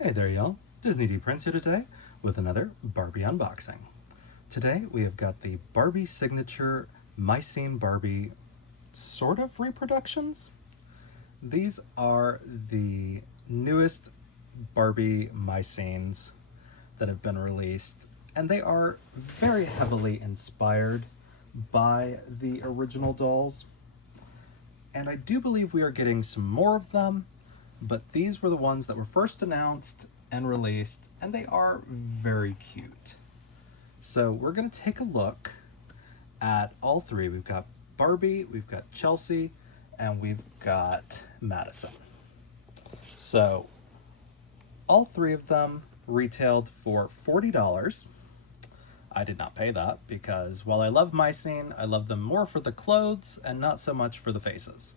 Hey there y'all, Disney D Prince here today with another Barbie unboxing. Today we have got the Barbie signature MyScene Barbie sort of reproductions. These are the newest Barbie MyScenes that have been released, and they are very heavily inspired by the original dolls. And I do believe we are getting some more of them, but these were the ones that were first announced and released, and they are very cute. So we're going to take a look at all three. We've got Barbie, we've got Chelsea, and we've got Madison. So all three of them retailed for $40. I did not pay that because while I love MyScene, I love them more for the clothes and not so much for the faces,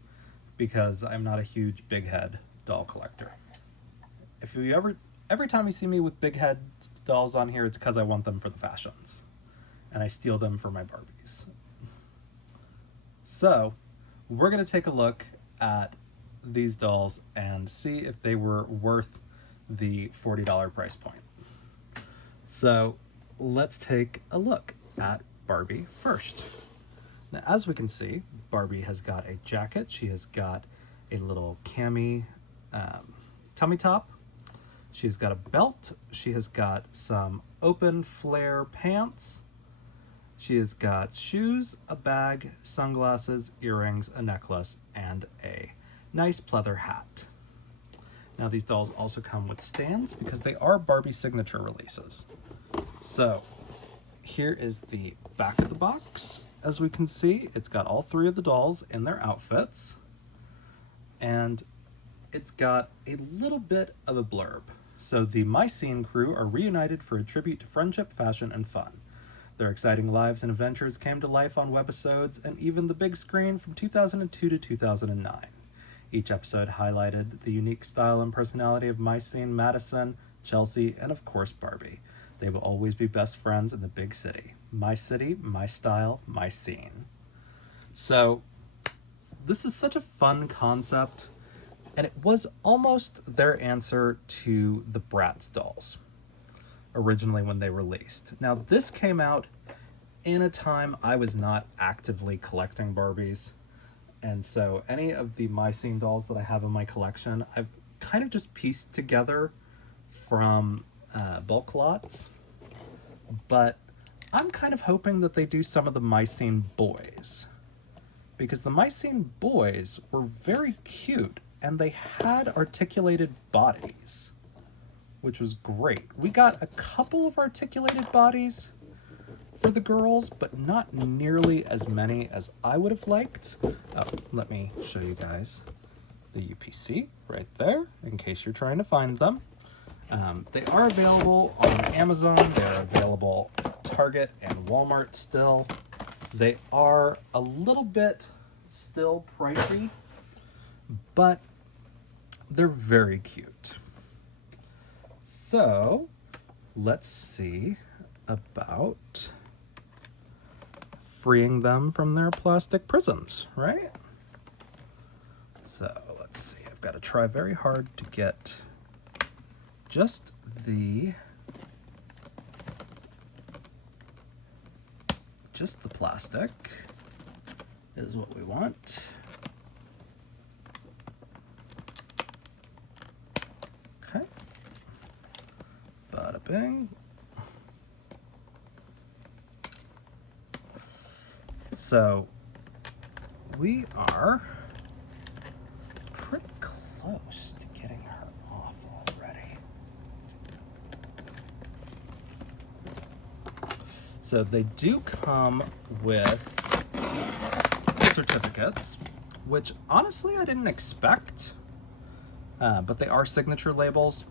because I'm not a huge big head doll collector. If you every time you see me with big head dolls on here, it's because I want them for the fashions, and I steal them for my Barbies. So we're going to take a look at these dolls and see if they were worth the $40 price point. So let's take a look at Barbie first. Now, as we can see, Barbie has got a jacket. She has got a little cami tummy top. She's got a belt. She has got some open flare pants. She has got shoes, a bag, sunglasses, earrings, a necklace, and a nice pleather hat. Now, these dolls also come with stands because they are Barbie signature releases. So here is the back of the box. As we can see, it's got all three of the dolls in their outfits, and it's got a little bit of a blurb. So the MyScene crew are reunited for a tribute to friendship, fashion, and fun. Their exciting lives and adventures came to life on webisodes and even the big screen from 2002 to 2009. Each episode highlighted the unique style and personality of MyScene, Madison, Chelsea, and of course Barbie. They will always be best friends in the big city. My city, my style, my scene. So this is such a fun concept, and it was almost their answer to the Bratz dolls originally when they released. Now, this came out in a time I was not actively collecting Barbies, and so any of the MyScene dolls that I have in my collection, I've kind of just pieced together from bulk lots. But I'm kind of hoping that they do some of the MyScene boys, because the MyScene boys were very cute and they had articulated bodies, which was great. We got a couple of articulated bodies for the girls, but not nearly as many as I would have liked. Oh, let me show you guys the UPC right there in case you're trying to find them. They are available on Amazon. They're available at Target and Walmart still. They are a little bit still pricey, but they're very cute. So let's see about freeing them from their plastic prisons, right? So let's see. I've got to try very hard to get just the plastic is what we want. Okay. Bada bing. So we are pretty close to getting her off already. So they do come with certificates, which honestly I didn't expect, but they are signature labels,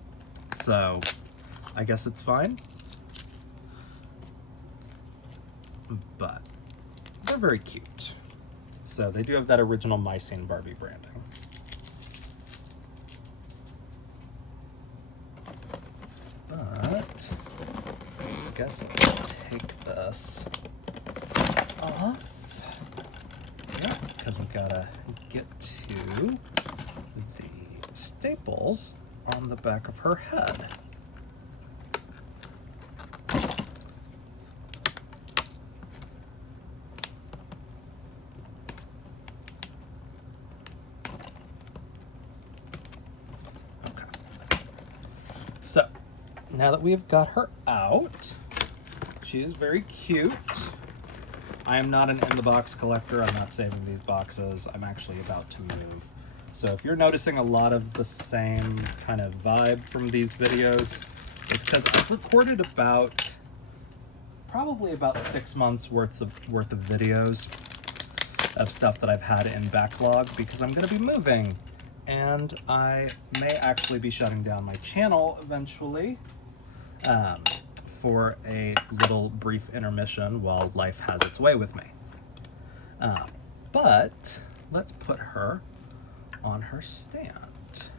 so I guess it's fine. But they're very cute. So they do have that original MyScene Barbie branding. But I guess let's take this off. Yeah, because we gotta get to the staples on the back of her head. Okay. So, now that we have got her out, she is very cute. I am not an in-the-box collector. I'm not saving these boxes. I'm actually about to move. So if you're noticing a lot of the same kind of vibe from these videos, it's because I've recorded probably about 6 months worth of videos of stuff that I've had in backlog because I'm going to be moving. And I may actually be shutting down my channel eventually. For a little brief intermission while life has its way with me. But let's put her on her stand.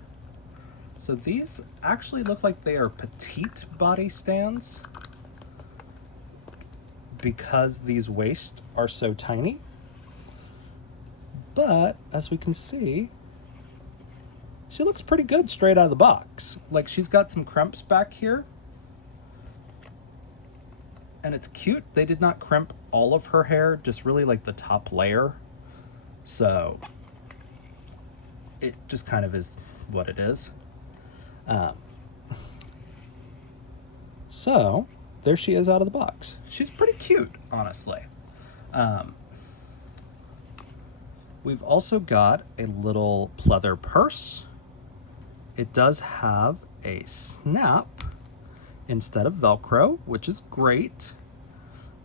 So these actually look like they are petite body stands because these waists are so tiny. But as we can see, she looks pretty good straight out of the box. Like she's got some crimps back here. And it's cute. They did not crimp all of her hair, just really like the top layer. So it just kind of is what it is. So there she is out of the box. She's pretty cute, honestly. We've also got a little pleather purse. It does have a snap instead of Velcro, which is great.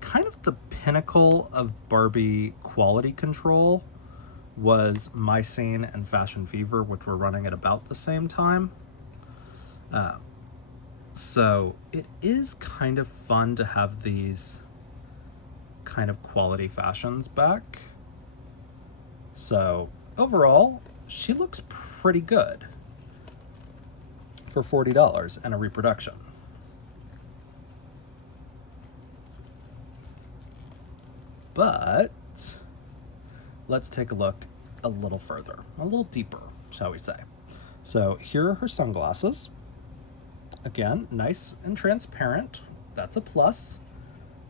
Kind of the pinnacle of Barbie quality control was MyScene and Fashion Fever, which were running at about the same time. So it is kind of fun to have these kind of quality fashions back. So overall, she looks pretty good for $40 and a reproduction. But let's take a look a little further, a little deeper, shall we say. So here are her sunglasses. Again, nice and transparent. That's a plus.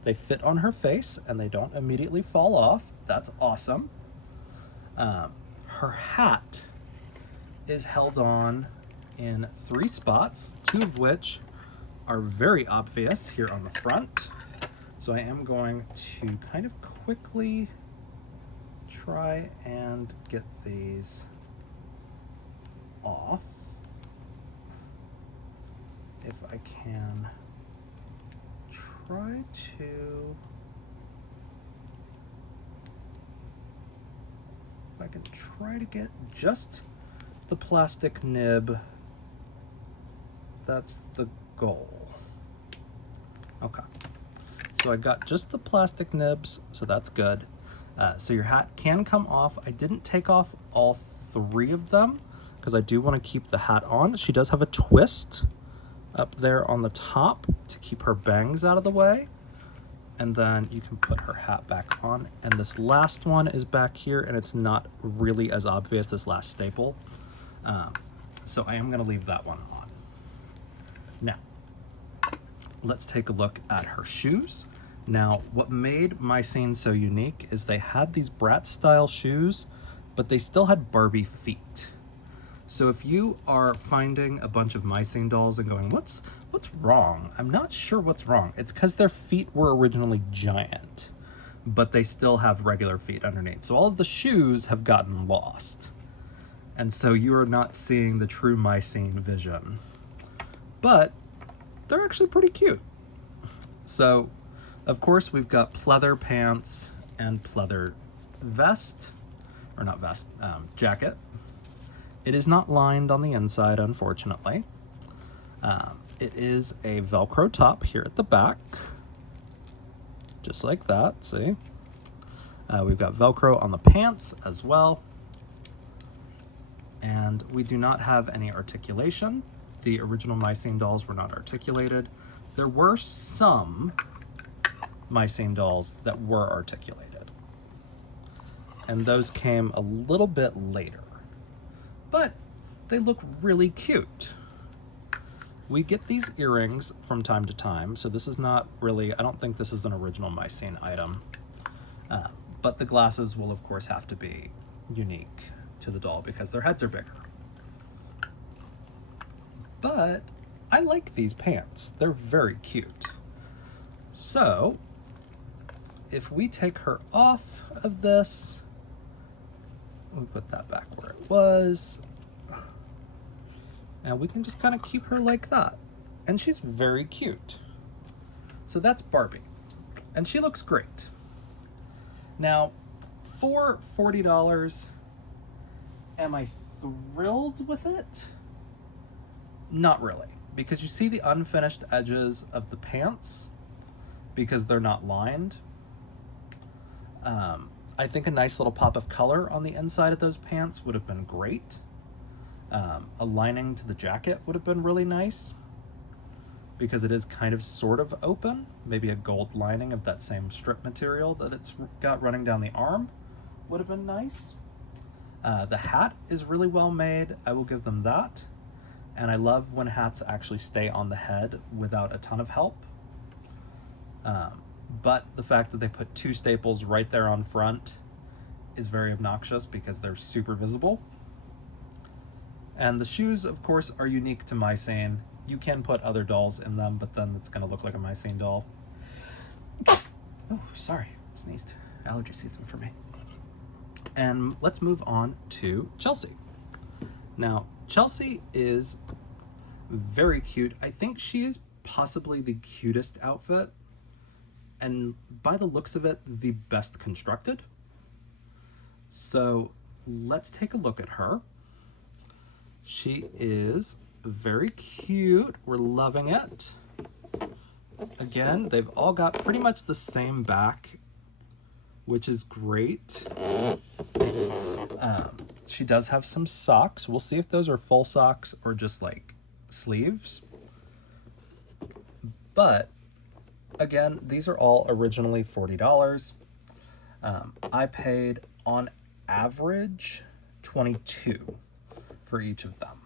They fit on her face and they don't immediately fall off. That's awesome. Her hat is held on in 3 spots, 2 of which are very obvious here on the front. So I am going to kind of quickly try and get these off. If I can try to get just the plastic nib, that's the goal. Okay. So I got just the plastic nibs, so that's good. So your hat can come off. I didn't take off all 3 of them because I do want to keep the hat on. She does have a twist up there on the top to keep her bangs out of the way. And then you can put her hat back on. And this last one is back here and it's not really as obvious, this last staple. So I am going to leave that one on. Now, let's take a look at her shoes. Now, what made MyScene so unique is they had these Brat style shoes, but they still had Barbie feet. So if you are finding a bunch of MyScene dolls and going, what's wrong? I'm not sure what's wrong. It's because their feet were originally giant, but they still have regular feet underneath. So all of the shoes have gotten lost. And so you are not seeing the true MyScene vision. But they're actually pretty cute. So, of course, we've got pleather pants and pleather vest, or not vest, jacket. It is not lined on the inside, unfortunately. It is a Velcro top here at the back, just like that, see? We've got Velcro on the pants as well. And we do not have any articulation. The original MyScene dolls were not articulated. There were some MyScene dolls that were articulated. And those came a little bit later. But they look really cute. We get these earrings from time to time, so this is not really, I don't think this is an original MyScene item. But the glasses will of course have to be unique to the doll because their heads are bigger. But I like these pants. They're very cute. So if we take her off of this, we put that back where it was, and we can just kind of keep her like that. And she's very cute. So that's Barbie. And she looks great. Now, for $40, am I thrilled with it? Not really, because you see the unfinished edges of the pants because they're not lined. I think a nice little pop of color on the inside of those pants would have been great. A lining to the jacket would have been really nice because it is kind of sort of open. Maybe a gold lining of that same strip material that it's got running down the arm would have been nice. The hat is really well made. I will give them that. And I love when hats actually stay on the head without a ton of help. But the fact that they put two staples right there on front is very obnoxious because they're super visible. And the shoes, of course, are unique to MyScene. You can put other dolls in them, but then it's gonna look like a MyScene doll. Oh, sorry, sneezed. Allergy season for me. And let's move on to Chelsea. Now, Chelsea is very cute. I think she is possibly the cutest outfit, and by the looks of it, the best constructed. So let's take a look at her. She is very cute. We're loving it. Again, they've all got pretty much the same back, which is great. She does have some socks. We'll see if those are full socks or just like sleeves. But again, these are all originally $40. I paid on average $22 for each of them.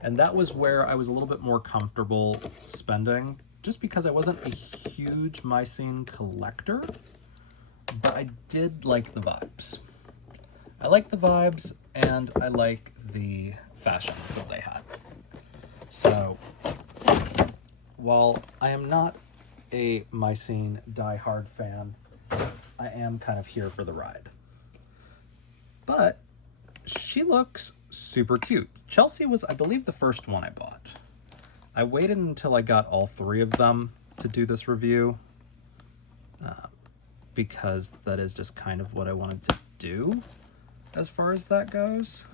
And that was where I was a little bit more comfortable spending, just because I wasn't a huge MyScene collector, but I did like the vibes. I like the vibes, and I like the fashion that they had. So, while I am not a MyScene diehard fan, I am kind of here for the ride. But she looks super cute. Chelsea was, I believe, the first one I bought. I waited until I got all three of them to do this review, because that is just kind of what I wanted to do as far as that goes.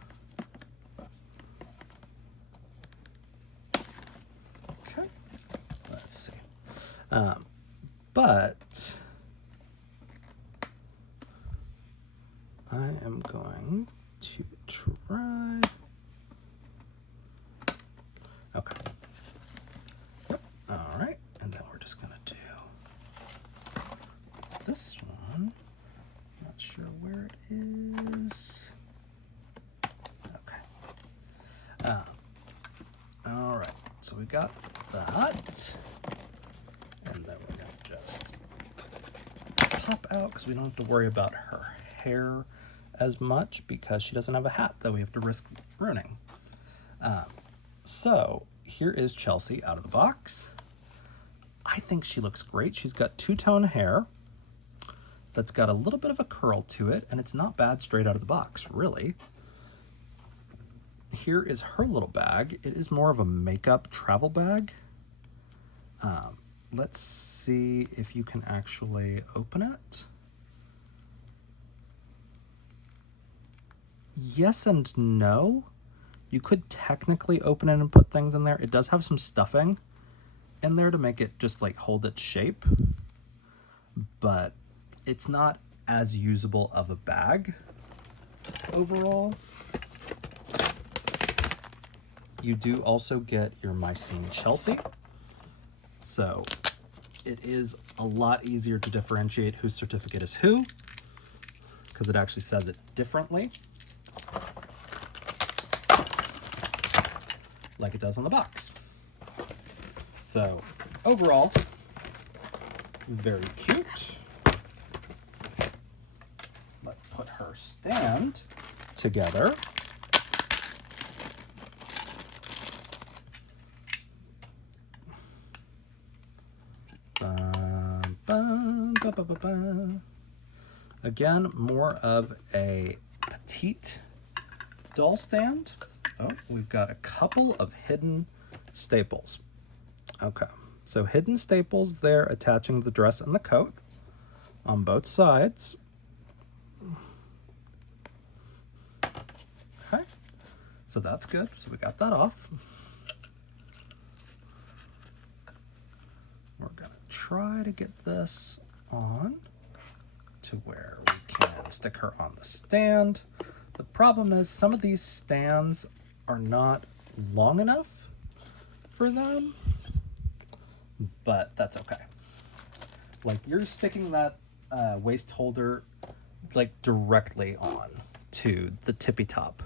Okay, let's see. But I am going to try. Okay. All right, and then we're just gonna do this one. Not sure where it is. Okay. All right, so we got that, and then we're gonna just pop out because we don't have to worry about her hair as much because she doesn't have a hat that we have to risk ruining. So here is Chelsea out of the box. I think she looks great. She's got two-tone hair that's got a little bit of a curl to it, and it's not bad straight out of the box, really. Here is her little bag. It is more of a makeup travel bag. Let's see if you can actually open it. Yes and no. You could technically open it and put things in there. It does have some stuffing in there to make it just like hold its shape, but it's not as usable of a bag overall. You do also get your MyScene Chelsea, so it is a lot easier to differentiate whose certificate is who because it actually says it differently, like it does on the box. So overall, very cute. Let's put her stand together. Again, more of a petite doll stand. Oh, we've got a couple of hidden staples. Okay, so hidden staples there attaching the dress and the coat on both sides. Okay, so that's good. So we got that off. We're gonna try to get this on to where we can stick her on the stand. The problem is some of these stands are not long enough for them, but that's okay. Like, you're sticking that waist holder like directly on to the tippy top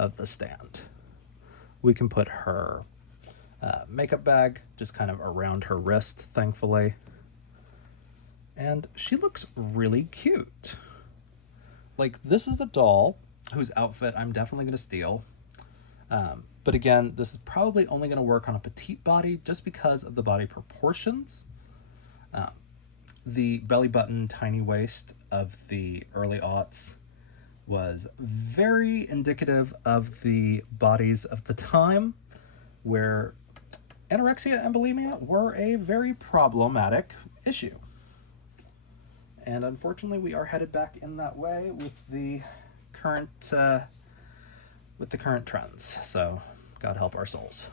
of the stand. We can put her makeup bag just kind of around her wrist, thankfully. And she looks really cute. Like, this is a doll whose outfit I'm definitely going to steal. But again, this is probably only going to work on a petite body just because of the body proportions. The belly button, tiny waist of the early aughts was very indicative of the bodies of the time, where anorexia and bulimia were a very problematic issue. And unfortunately, we are headed back in that way with the current trends. So, God help our souls.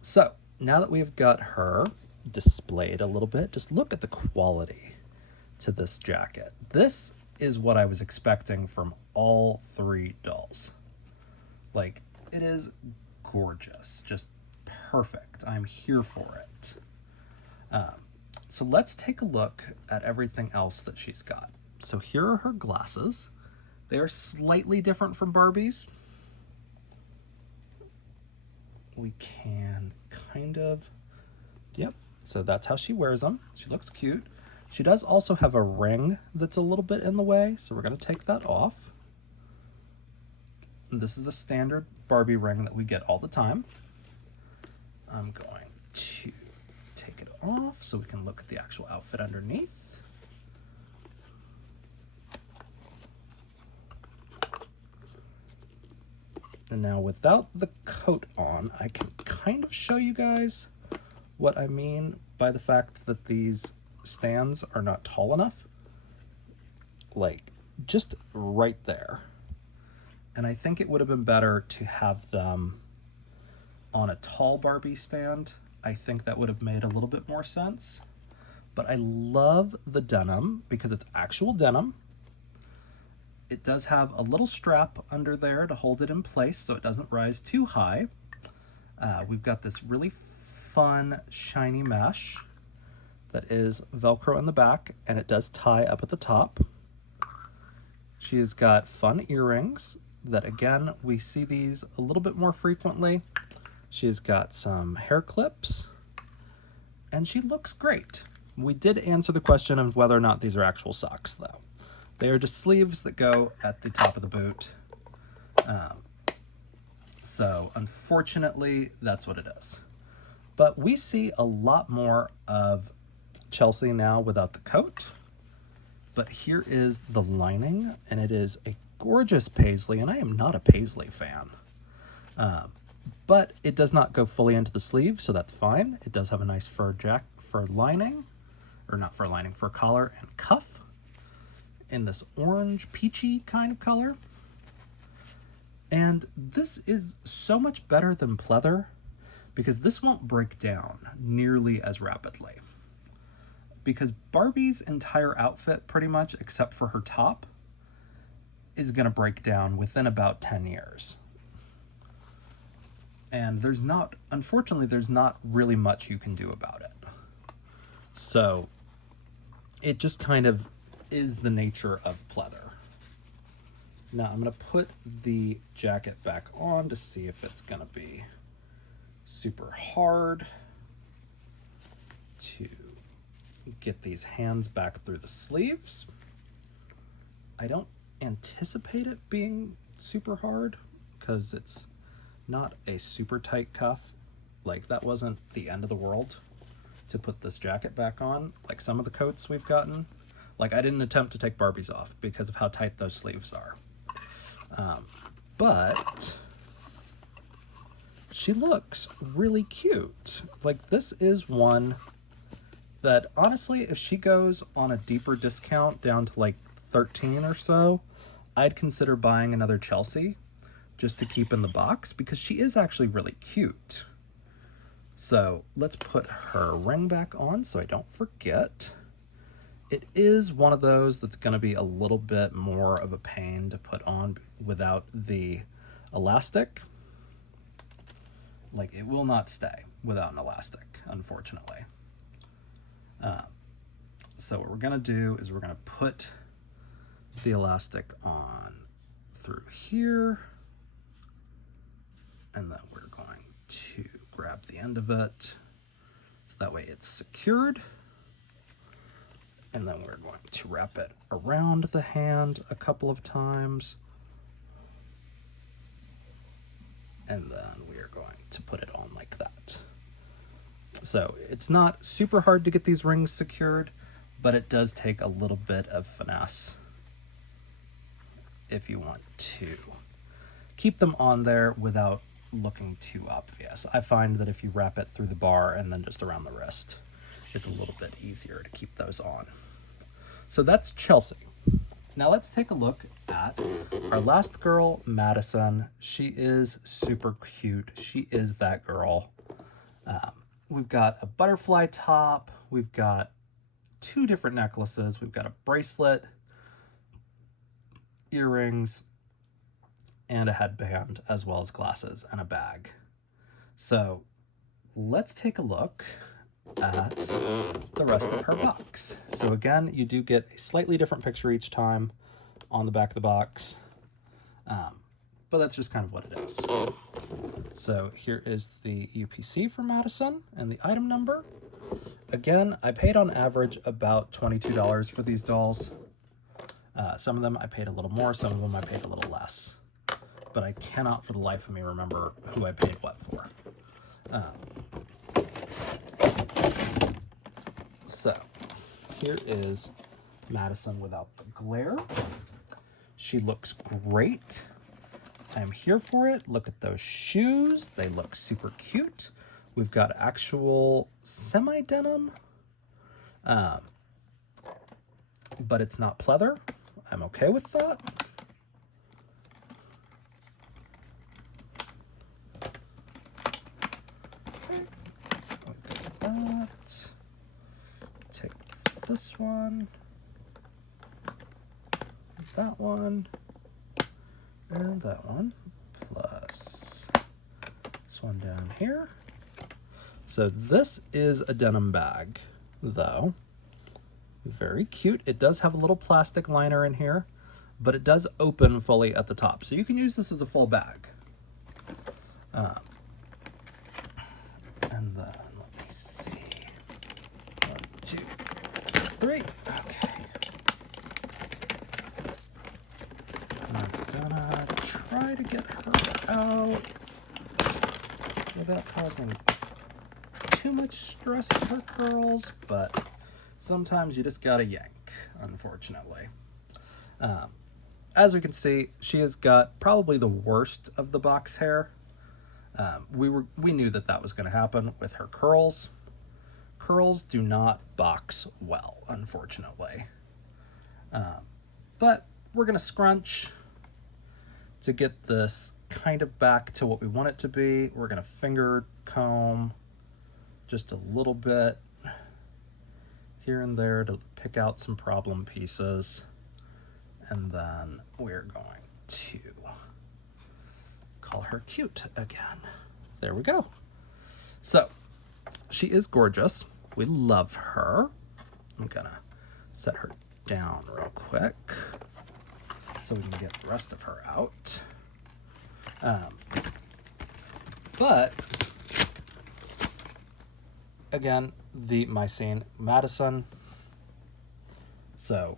So now that we've got her displayed a little bit, just look at the quality to this jacket. This is what I was expecting from all three dolls. Like, it is gorgeous, just perfect. I'm here for it. So let's take a look at everything else that she's got. So here are her glasses. They are slightly different from Barbie's. We can kind of, yep. So that's how she wears them. She looks cute. She does also have a ring that's a little bit in the way, so we're going to take that off. And this is a standard Barbie ring that we get all the time. I'm going to take it off so we can look at the actual outfit underneath. And now without the coat on, I can kind of show you guys what I mean by the fact that these stands are not tall enough. Like, just right there. And I think it would have been better to have them on a tall Barbie stand. I think that would have made a little bit more sense. But I love the denim because it's actual denim. It does have a little strap under there to hold it in place so it doesn't rise too high. We've got this really fun shiny mesh that is Velcro in the back, and it does tie up at the top. She has got fun earrings that, again, we see these a little bit more frequently. She's got some hair clips, and she looks great. We did answer the question of whether or not these are actual socks, though. They are just sleeves that go at the top of the boot. So, unfortunately, that's what it is. But we see a lot more of Chelsea now without the coat. But here is the lining, and it is a gorgeous paisley, and I am not a paisley fan. But it does not go fully into the sleeve, so that's fine. It does have a nice fur lining, or not fur lining, fur collar and cuff in this orange peachy kind of color. And this is so much better than pleather because this won't break down nearly as rapidly. Because Barbie's entire outfit, pretty much, except for her top, is going to break down within about 10 years. And unfortunately, there's not really much you can do about it. So it just kind of is the nature of pleather. Now I'm going to put the jacket back on to see if it's going to be super hard to get these hands back through the sleeves. I don't anticipate it being super hard because it's not a super tight cuff. Like, that wasn't the end of the world to put this jacket back on, like some of the coats we've gotten. Like, I didn't attempt to take Barbie's off because of how tight those sleeves are. But she looks really cute. Like, this is one that, honestly, if she goes on a deeper discount down to like 13 or so, I'd consider buying another Chelsea just to keep in the box, because she is actually really cute. So let's put her ring back on so I don't forget. It is one of those that's going to be a little bit more of a pain to put on without the elastic. Like, it will not stay without an elastic, unfortunately. So what we're going to do is we're going to put the elastic on through here, and then we're going to grab the end of it so that way it's secured. And then we're going to wrap it around the hand a couple of times. And then we are going to put it on like that. So it's not super hard to get these rings secured, but it does take a little bit of finesse if you want to keep them on there without looking too obvious. I find that if you wrap it through the bar and then just around the wrist, it's a little bit easier to keep those on. So that's Chelsea. Now let's take a look at our last girl, Madison. She is super cute. She is that girl. We've got a butterfly top. We've got two different necklaces. We've got a bracelet, earrings, and a headband, as well as glasses and a bag. So let's take a look at the rest of her box. So again, you do get a slightly different picture each time on the back of the box, but that's just kind of what it is. So here is the UPC for Madison and the item number. Again, I paid on average about $22 for these dolls. Some of them I paid a little more, some of them I paid a little less, but I cannot for the life of me remember who I paid what for. So here is Madison without the glare. She looks great. I'm here for it. Look at those shoes. They look super cute. We've got actual semi-denim, but it's not pleather. I'm okay with that. Okay. Look at that. Take this one, that one, and that one, plus this one down here. So this is a denim bag, though. Very cute. It does have a little plastic liner in here, but it does open fully at the top. So you can use this as a full bag. And then, let me see. 1, 2, 3. Okay. I'm gonna try to get her out without causing too much stress to her curls, but sometimes you just gotta yank, unfortunately. As we can see, she has got probably the worst of the box hair. We knew that that was going to happen with her curls. Curls do not box well, unfortunately. But we're going to scrunch to get this kind of back to what we want it to be. We're going to finger comb just a little bit here and there to pick out some problem pieces. And then we're going to call her cute again. There we go. So she is gorgeous. We love her. I'm gonna set her down real quick so we can get the rest of her out. But again, the MyScene Madison. So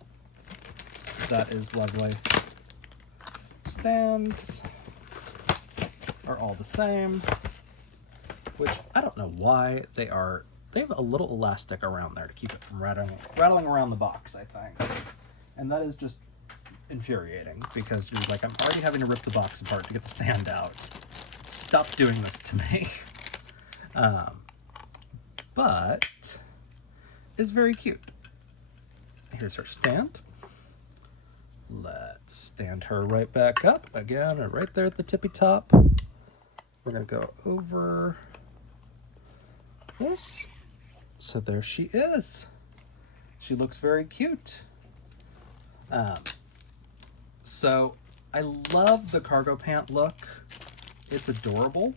that is lovely. Stands are all the same, which I don't know why they have a little elastic around there to keep it from rattling around the box, I think. And that is just infuriating because you're like, I'm already having to rip the box apart to get the stand out. Stop doing this to me. But is very cute. Here's her stand. Let's stand her right back up again, right there at the tippy top. We're gonna go over this. So there she is. She looks very cute. So I love the cargo pant look. It's adorable.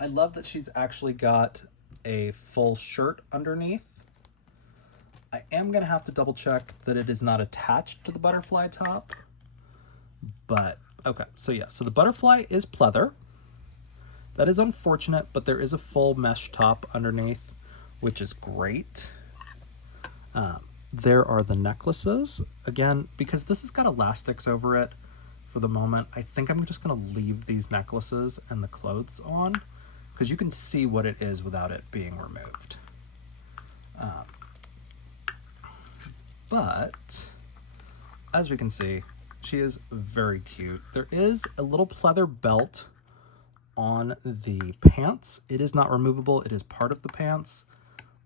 I love that she's actually got a full shirt underneath. I am gonna have to double check that it is not attached to the butterfly top, but okay, so yeah, so the butterfly is pleather. That is unfortunate, but there is a full mesh top underneath, which is great. There are the necklaces. Again, because this has got elastics over it for the moment, I think I'm just gonna leave these necklaces and the clothes on, because you can see what it is without it being removed. But as we can see, she is very cute. There is a little pleather belt on the pants. It is not removable. It is part of the pants.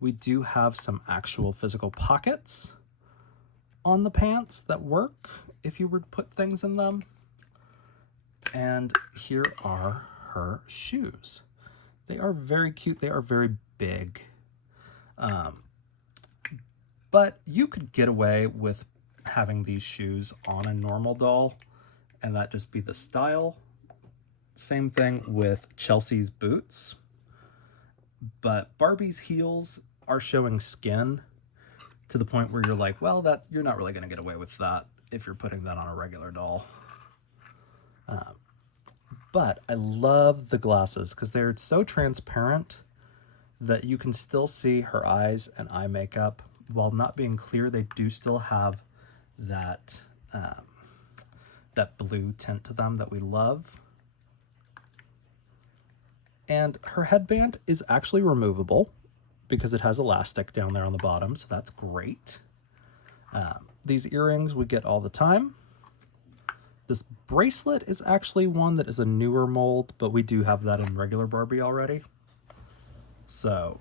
We do have some actual physical pockets on the pants that work if you were to put things in them. And here are her shoes. They are very cute. They are very big. But you could get away with having these shoes on a normal doll and that just be the style. Same thing with Chelsea's boots. But Barbie's heels are showing skin to the point where you're like, well, that you're not really going to get away with that if you're putting that on a regular doll. But I love the glasses because they're so transparent that you can still see her eyes and eye makeup. While not being clear, they do still have that, that blue tint to them that we love. And her headband is actually removable because it has elastic down there on the bottom, so that's great. These earrings we get all the time. This bracelet is actually one that is a newer mold, but we do have that in regular Barbie already. So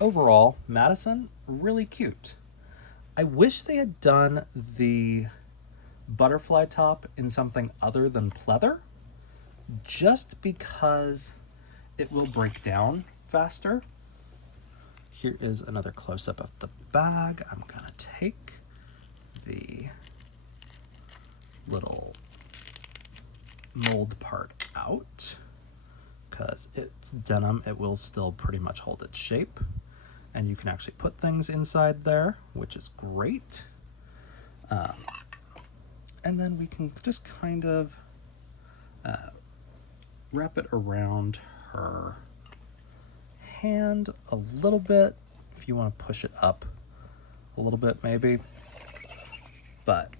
overall, Madison, really cute. I wish they had done the butterfly top in something other than pleather, just because it will break down faster. Here is another close-up of the bag. I'm gonna take the little mold part out because it's denim. It will still pretty much hold its shape. And you can actually put things inside there, which is great. And then we can just kind of wrap it around her hand a little bit, if you want to push it up a little bit maybe. But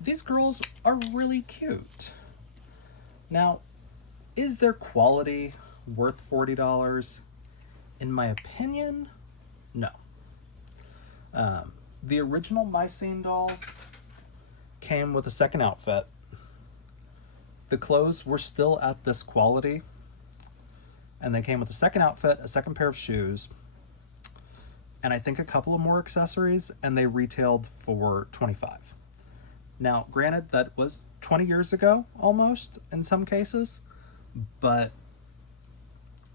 these girls are really cute. Now, is their quality worth $40? In my opinion, no. The original MyScene dolls came with a second outfit. The clothes were still at this quality, and they came with a second outfit, a second pair of shoes, and I think a couple of more accessories, and they retailed for $25. Now, granted, that was 20 years ago, almost, in some cases, but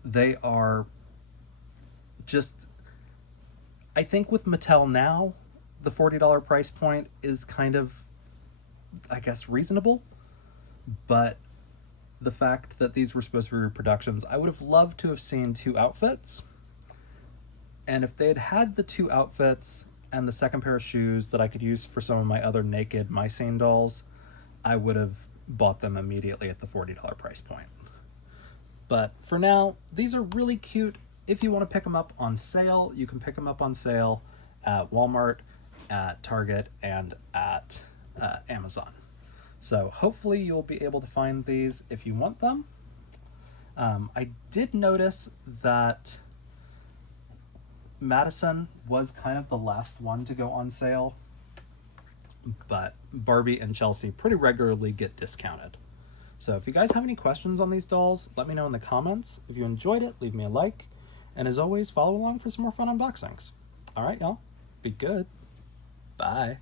they are just, I think with Mattel now, the $40 price point is kind of, I guess, reasonable, but the fact that these were supposed to be reproductions, I would have loved to have seen 2 outfits, and if they had had the 2 outfits and the second pair of shoes that I could use for some of my other naked MyScene dolls, I would have bought them immediately at the $40 price point. But for now, these are really cute. If you want to pick them up on sale, you can pick them up on sale at Walmart, at Target, and at Amazon. So hopefully you'll be able to find these if you want them. I did notice that Madison was kind of the last one to go on sale, but Barbie and Chelsea pretty regularly get discounted. So if you guys have any questions on these dolls, let me know in the comments. If you enjoyed it, leave me a like. And as always, follow along for some more fun unboxings. All right, y'all. Be good. Bye.